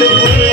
Hallelujah.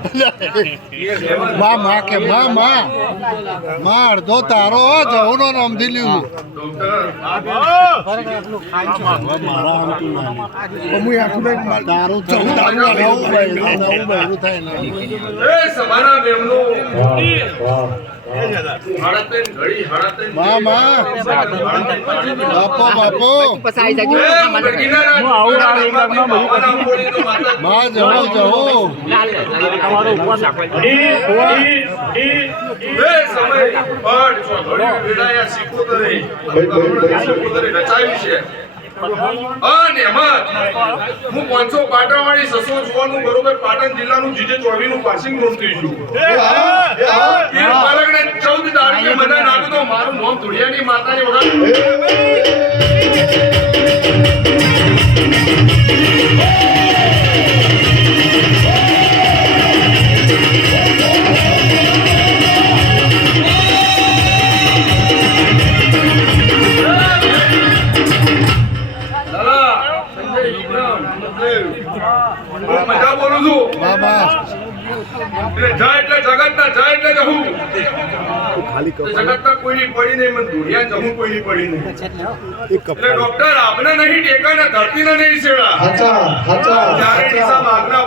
માં માં કે માં માં માં અડધો તારો જવું નો નામ દિલ્હી તારું થાય બાપો બાપો માતા માં જવું સમય પણ અને એમાં હું પાંચસો પાટણવાળી સસો જોવાનું બરોબર પાટણ જિલ્લાનું જીજે ચોવીનું પાસિંગ નોંધી છું બાળકને ચૌદ તારીખે નાખ્યું તો મારું નામ ધુળિયાની માતાની વગર મજા બોલું છું જા એટલે જગતના જા એટલે જહું જગતના કોઈની પડી નહીં મને દુનિયા જહું કોઈની પડી નહીં એટલે ડોક્ટર આપને નહીં ટેકા ને ધરતીને નહીં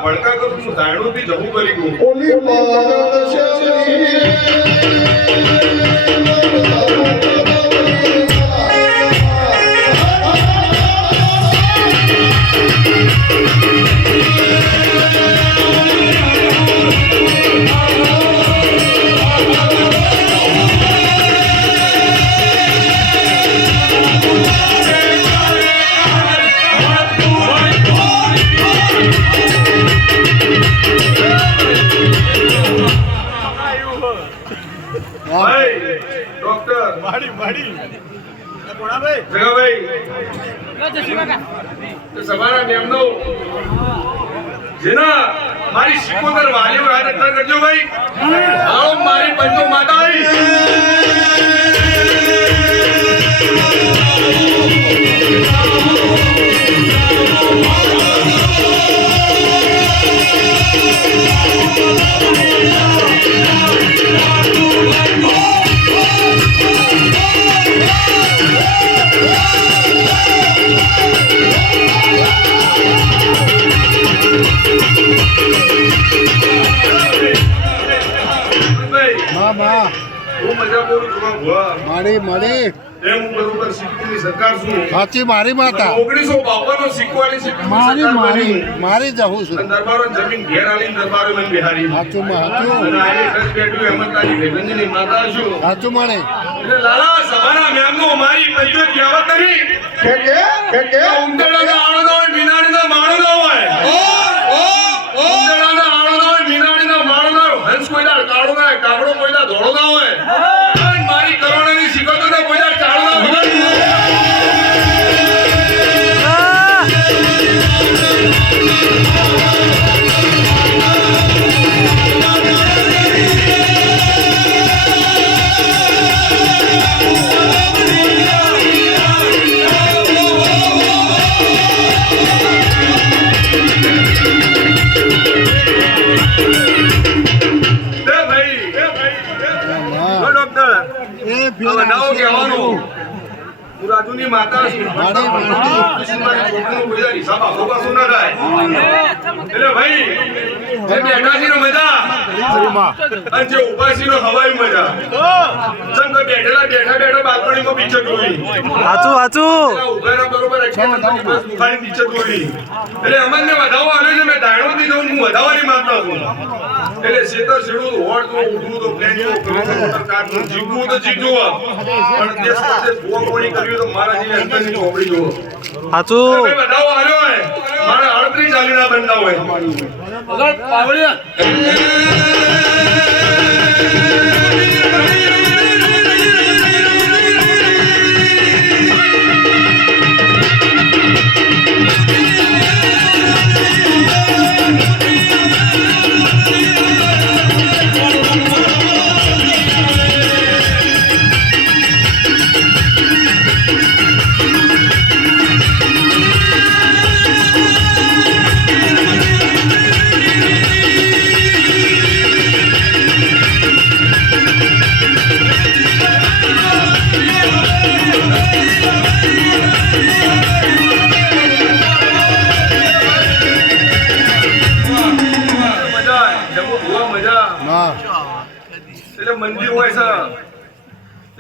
ભડકા કરું છું દાયણુંથી જહું કરી ગયું તો સવારના જેના મારી શિકોતર વાલીઓ યાદ રક્ષા કરજો ભાઈ. આવો મારી પંચો માતા આવી માં હું મજા બોલું છું ભુવા મારી સાચી મારી માતા. ઓગણીસો બાવન નો મારી મારી. મારી જવું છું. અને દરબારો જમીન ઘેર આલીને દરબારો મને બિહારી સાચું સાચું આજે ખર્ચ બેઠું હેમંતાજી માતા છું. સાચું મળે એટલે લાલા સભાના મેમનો મારી પંચાયત કહેવત નહીં કે કે કે કે? ઉંદરડાના અંદર. નવું કહેવાનું. માતા. કૃષ્ણમાની છોકરીનો કોઈ દાડો હિસાબ આપો પાછો ના થાય. એટલે ભાઈ જે બેઠા છે મજા. અને જે ઊભા છે હવાઈ મજા. ચમ બેઠેલા બેઠા બેઠા બાલ્કનીમાં પિક્ચર જોઈ. હાચું હાચું. પેલા બરોબર ઉખાડીને પિક્ચર જોઈ. એટલે અમને વધાવો આવ્યો છે મેં દાયણોથી જઉં હું વધાવવાની માંગતો છું. એટલે શેતર શેડું હોડ તો ઉઠવું તો પ્લેન તો જીવવું તો જીવવું પણ દેશ પ્રદેશ ભૂવા કોણી કર્યું તો મારા અંદરની ચોપડી જુઓ. હાચું. તમે આવ્યો હોય. મારે અડત્રીસ ચાલીના બનતા હોય.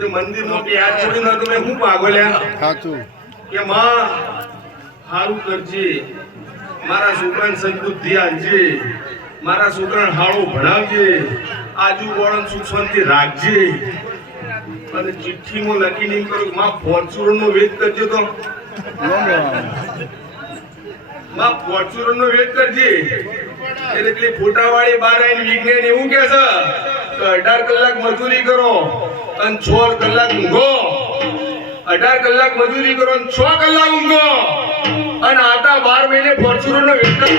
તે મંદિરમાં બે છોડી છોડીને મેં હું પાગોલ્યા? સાચું. કે માં સારું કરજે. મારા છોકરાને સદબુદ્ધિ આપજે. મારા છોકરાને હાળો ભણાવજે. આજુબાજુ સુખ શાંતિ રાખજે. અને ચિઠ્ઠીમાં લખી નહીં કરું માં ફોર્ચ્યુનરનો વેદ કરજો તો. માં ફોર્ચ્યુનરનો વેદ કરજે. એટલે પેલી ફોટાવાળી બાર આવીને વિજ્ઞાન એવું કે છે. અઢાર કલાક મજૂરી કરો અને છ કલાક ઊંઘો. અઢાર કલાક મજૂરી કરો અને છ કલાક ઊંઘો. અને આટા બાર મહિને ફોર્ચ્યુનર નો વેતન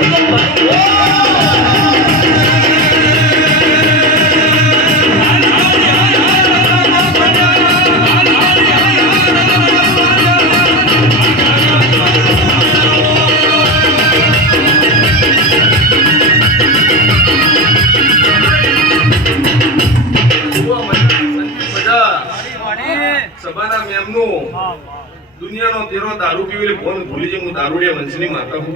દારૂ પીવેલી ફોન ભૂલી જાય હું દારૂડિયા વંશની માતા હું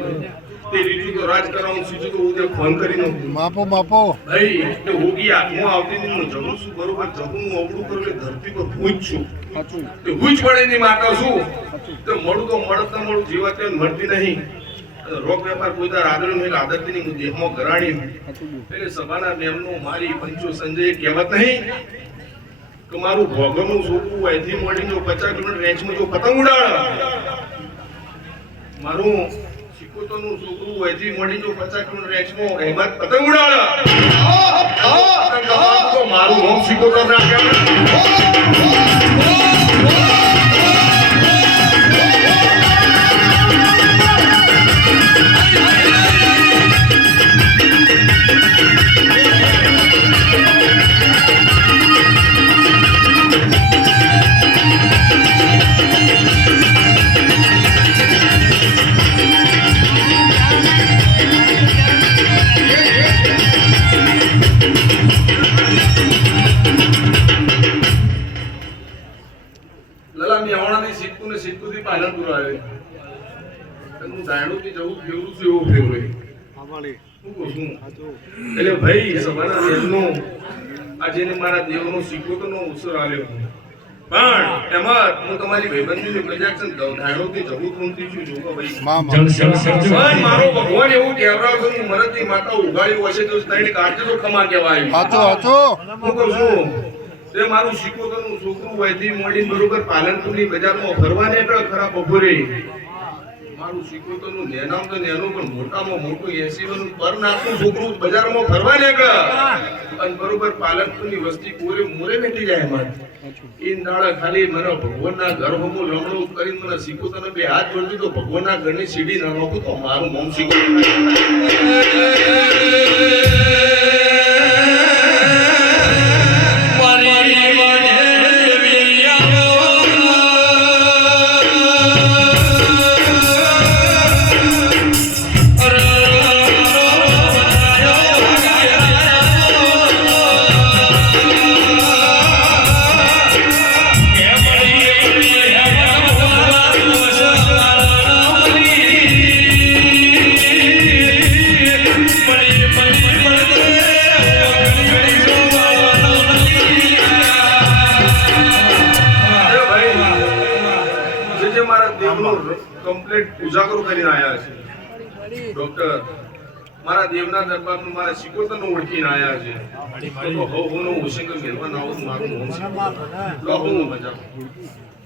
તે રીજુ તો રાજ કરાવું સીધું તો હું તે ફોન કરીને માપો માપો ભાઈ એટલે હોગી આત્મા આવતી નહીં હું જગું છું બરોબર જગું હું અવળું કરું એટલે ધરતી પર હું જ છું. તે હું જ પડે ની માતા છું. તો મળું તો મળત ન મળું જીવા તે મળતી નહીં. રોગ વેપાર કોઈ તાર આદરણ નહીં આદત નહીં હું દેહમાં ઘરાણી એટલે સભાના મેમનું મારી પંચો સંજય કહેવત નહીં. કે મારું ભોગનું છોકરું અહીંથી મળીને જો પચાસ કિલોમીટર રેન્જમાં જો પતંગ ઉડાડે. મારું સિકોતરનું છોકરું અહીંથી મળીને જો પચાસ કિલોમીટર રેન્જમાં હેમત પતંગ ઉડાડે. મારું હોમ સિકોતર ના એટલે ભાઈ સભાના દેવનો આજે મારા દેવનો સિક્કો તો નો ઉત્સવ આવ્યો. પણ એમાં હું તમારી ભાઈબંધીને મજાક છે ને દાયણુથી જવું પૂનથી છું જોકો ભાઈ. મા મા પણ મારો ભગવાન એવું કહેવડાવ હું મરદની માતા ઉગાડ્યું હશે તો તઈને કાઢજો તો ખમા કહેવાય. સાચું હું કહું છું તે મારું શિકોતરનું છોકરું વયથી મળીને બરોબર પાલનપુરની બજારમાં ફરવા નીકળે ખરા બપોરે મારું શિકોતરનું નેનામ તો નેનું, પણ મોટામાં મોટું એસી પર નાખું છોકરું બજારમાં ફરવા નીકળે અને બરોબર પાલનપુરની વસ્તી કોરે મોરે બેઠી જાય એમાં. એ નાળા ખાલી મને ભગવાનના ઘર હમું લમણું કરીને મને શિકોતરને બે હાથ જોડી તો ભગવાનના ઘરની સીડી ના નાખું તો મારું મોમ Yeah. કમ્પ્લીટ ઉજાગરો કરીને આવ્યા છે. ડોક્ટર મારા દેવના દરબારનું મારા શિકોતરનું ઓળખીને આવ્યા છે. તો હો, હું નો ઉશંગ મેલવા ના મારું નામ છે. લો હું મજા